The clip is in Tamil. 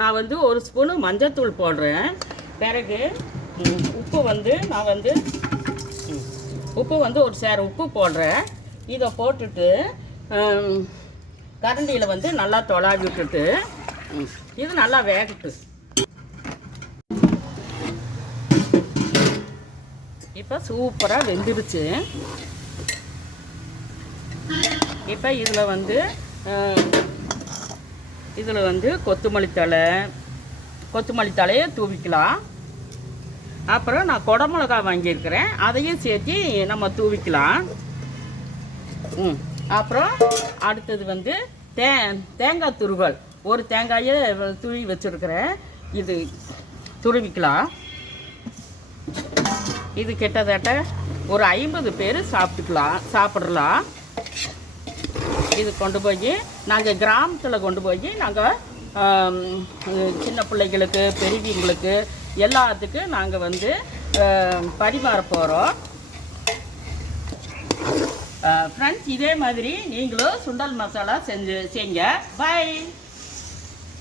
நான் வந்து ஒரு ஸ்பூனு மஞ்சத்தூள் போடுறேன். பிறகு உப்பு வந்து நான் வந்து உப்பு வந்து ஒரு சேர் உப்பு போடுறேன். இதை போட்டுட்டு கரண்டியில் வந்து நல்லா தொலாவி விட்டுட்டு இது நல்லா வேகட்டு. இப்போ சூப்பராக வெந்துருச்சு. இப்போ இதில் வந்து கொத்தமல்லி தழையை தூவிக்கலாம். அப்புறம் நான் குடமிளகா வாங்கியிருக்கிறேன், அதையும் சேர்த்து நம்ம தூவிக்கலாம். அப்புறம் அடுத்தது வந்து தேங்காய் துருவல், ஒரு தேங்காயை துருவி வச்சுருக்கிறேன், இது துருவிக்கலாம். இது கிட்டத்தட்ட ஒரு 50 பேர் சாப்பிடலாம். இது கொண்டு போய் நாங்கள் கிராமத்தில் கொண்டு போய் நாங்கள் சின்ன பிள்ளைகளுக்கு பெரியவங்களுக்கு எல்லாத்துக்கும் நாங்கள் வந்து பரிமாற போகிறோம். ஃப்ரெண்ட்ஸ், இதே மாதிரி நீங்களும் சுண்டல் மசாலா செய்ங்க. பாய்.